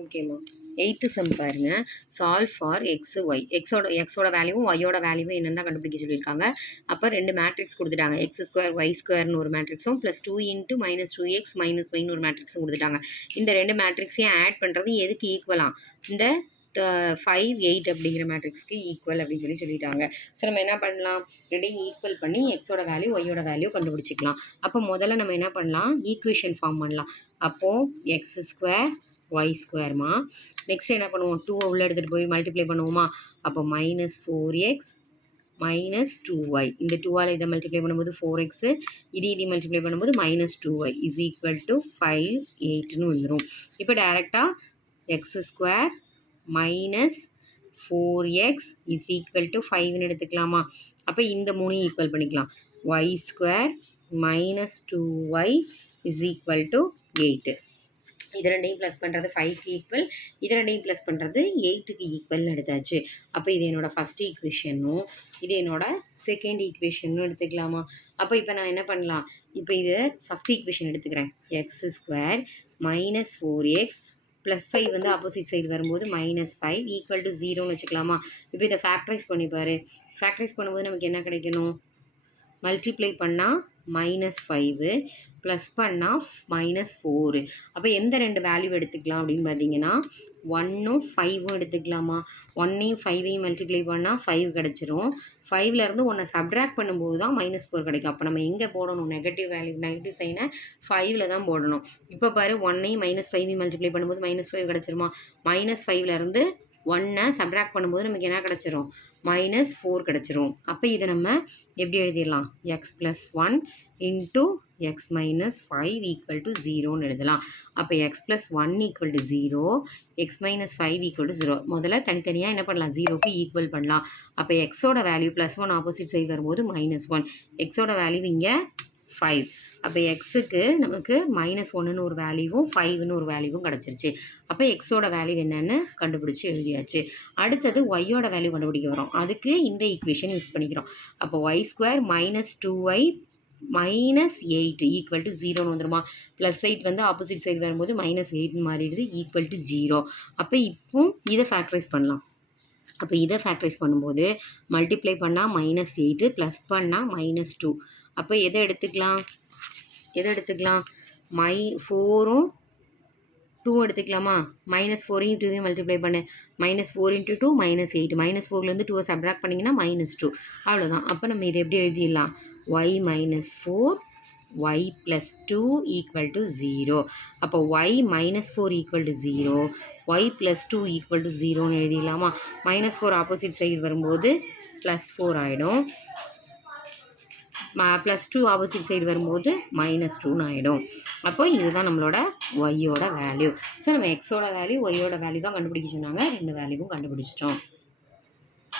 ஓகேம்மா. 8th sum பாருங்க. Solve for x y. எக்ஸோட வேல்யூவும் ஒய்யோட வேல்யூவும் என்னென்னு தான் கண்டுபிடிக்க சொல்லியிருக்காங்க. அப்போ 2 மேட்ரிக்ஸ் கொடுத்துட்டாங்க. எக்ஸ் ஸ்கொயர் ஒய் ஸ்கொயர்னு ஒரு மேட்ரிக்ஸும் ப்ளஸ் 2 இன்ட்டு -2x -yன்னு ஒரு மேட்ரிக்ஸும் கொடுத்துட்டாங்க. இந்த 2 மேட்ரிக்ஸையும் ஆட் பண்ணுறது எதுக்கு ஈக்குவலாம்? இந்த 5 8 அப்படிங்கிற மேட்ரிக்ஸ்க்கு ஈக்குவல் அப்படின்னு சொல்லிட்டாங்க. ஸோ நம்ம என்ன பண்ணலாம்? ரெண்டையும் ஈக்குவல் பண்ணி எக்ஸோட வேல்யூ ஒய்யோட வேல்யூ கண்டுபிடிச்சிக்கலாம். அப்போ முதல்ல நம்ம என்ன பண்ணலாம்? ஈக்குவேஷன் ஃபார்ம் பண்ணலாம். அப்போது எக்ஸ் ஸ்கொயர் ஒய் ஸ்கொயர்மா. நெக்ஸ்ட் என்ன பண்ணுவோம்? 2 உள்ள எடுத்துகிட்டு போய் மல்டிப்ளை பண்ணுவோமா? அப்போ -4x -2y. இந்த 2ஆல் இதை மல்டிப்ளை பண்ணும்போது 4x, இது மல்டிப்ளை பண்ணும்போது -2y இஸ் ஈக்குவல் டு 5 8ன்னு வந்துடும். இப்போ டேரெக்டாக X square -4x is equal to 5ன்னு எடுத்துக்கலாமா? அப்போ இந்த 3 ஈக்குவல் பண்ணிக்கலாம். Y square -2y is equal to 8. இது ரெண்டையும் ப்ளஸ் பண்ணுறது 5க்கு ஈக்குவல், இது ரெண்டையும் ப்ளஸ் பண்ணுறது 8க்கு ஈக்குவல்னு எடுத்தாச்சு. அப்போ இது என்னோடய ஃபஸ்ட் ஈக்குவேஷனும் இது என்னோடய செகண்ட் ஈக்குவேஷனும் எடுத்துக்கலாமா? அப்போ இப்போ நான் என்ன பண்ணலாம்? இப்போ இது ஃபஸ்ட் ஈக்குவேஷன் எடுத்துக்கிறேன். எக்ஸ் ஸ்கொயர் -4x ப்ளஸ் 5 வந்து ஆப்போசிட் சைடு வரும்போது -5 ஈக்குவல் டு 0ன்னு வச்சுக்கலாமா? இப்போ இதை ஃபேக்டரைஸ் பண்ணிப்பார். ஃபேக்டரைஸ் பண்ணும்போது நமக்கு என்ன கிடைக்கணும்? மல்டிப்ளை பண்ணால் -5 ப்ளஸ் பண்ணால் -4. அப்போ எந்த 2 வேல்யூ எடுத்துக்கலாம் அப்படின்னு பார்த்தீங்கன்னா 1ம் 5ம் எடுத்துக்கலாமா? 1ஐயும் 5ஐயும் மல்டிப்ளை பண்ணால் 5 கிடச்சிரும். 5லேருந்து 1 சப்ட்ராக்ட் பண்ணும்போது தான் -4 கிடைக்கும். அப்போ நம்ம எங்கே போடணும்? நெகட்டிவ் சைனை 5ல் தான் போடணும். இப்போ பாரு 1ஐயும் -5ஐயும் மல்டிப்ளை பண்ணும்போது -5 கிடச்சிருமா? -5லேருந்து 1ஐ சப்ட்ராக்ட் பண்ணும்போது நமக்கு என்ன கிடச்சிரும்? -4 கிடச்சிரும். அப்போ இதை நம்ம எப்படி எழுதிடலாம்? x + 1 into x - 5 equal to 0ன்னு எழுதலாம். அப்போ x + 1 equal to 0, x - 5 equal to 0. முதல்ல தனித்தனியாக என்ன பண்ணலாம்? 0க்கு ஈக்குவல் பண்ணலாம். அப்போ எக்ஸோட வேல்யூ +1 ஆப்போசிட் சைடு வரும்போது -1, எக்ஸோட வேல்யூ இங்கே 5. அப்போ எக்ஸுக்கு நமக்கு -1ன்னு ஒரு வேல்யூவும் 5ன்னு ஒரு வேல்யூவும் கிடச்சிருச்சு. அப்போ எக்ஸோட வேல்யூ என்னென்னு கண்டுபிடிச்சி எழுதியாச்சு. அடுத்தது ஒய்யோட வேல்யூ கண்டுபிடிக்க வரோம். அதுக்கு இந்த ஈக்குவேஷன் யூஸ் பண்ணிக்கிறோம். அப்போ Y square -2y -8 equal to 0ன்னு வந்துடுமா? +8 வந்து ஆப்போசிட் சைடு வரும்போது -8ன்னு மாறிடுது, ஈக்குவல் டு 0. அப்போ இப்போ இதை ஃபேக்டரைஸ் பண்ணலாம். அப்போ இதை ஃபேக்டரைஸ் பண்ணும்போது மல்டிப்ளை பண்ணால் -8 ப்ளஸ் பண்ணால் -2. அப்போ எதை எடுத்துக்கலாம்? 4ம் 2 எடுத்துக்கலாமா? -4ஐயும் 2ஐயும் மல்டிப்ளை பண்ணு. -4 × 2 -8. -4லேருந்து 2 சப்ட்ராக்ட் பண்ணிங்கன்னா -2. அவ்வளோதான். அப்போ நம்ம இதை எப்படி எழுதிடலாம்? y - 4 y + 2 equal to 0. அப்போ y - 4 equal to 0, y + 2 equal to 0ன்னு எழுதிடலாமா? -4 ஆப்போசிட் சைடு வரும்போது +4 ஆகிடும். +2 ஆப்போசிட் சைடு வரும்போது -2ன்னு ஆகிடும். அப்போ இதுதான் நம்மளோட ஒய்யோட வேல்யூ. ஸோ நம்ம எக்ஸோட வேல்யூ ஒய்யோட வேல்யூ தான் கண்டுபிடிக்க சொன்னாங்க. 2 வேல்யூவும் கண்டுபிடிச்சிட்டோம்.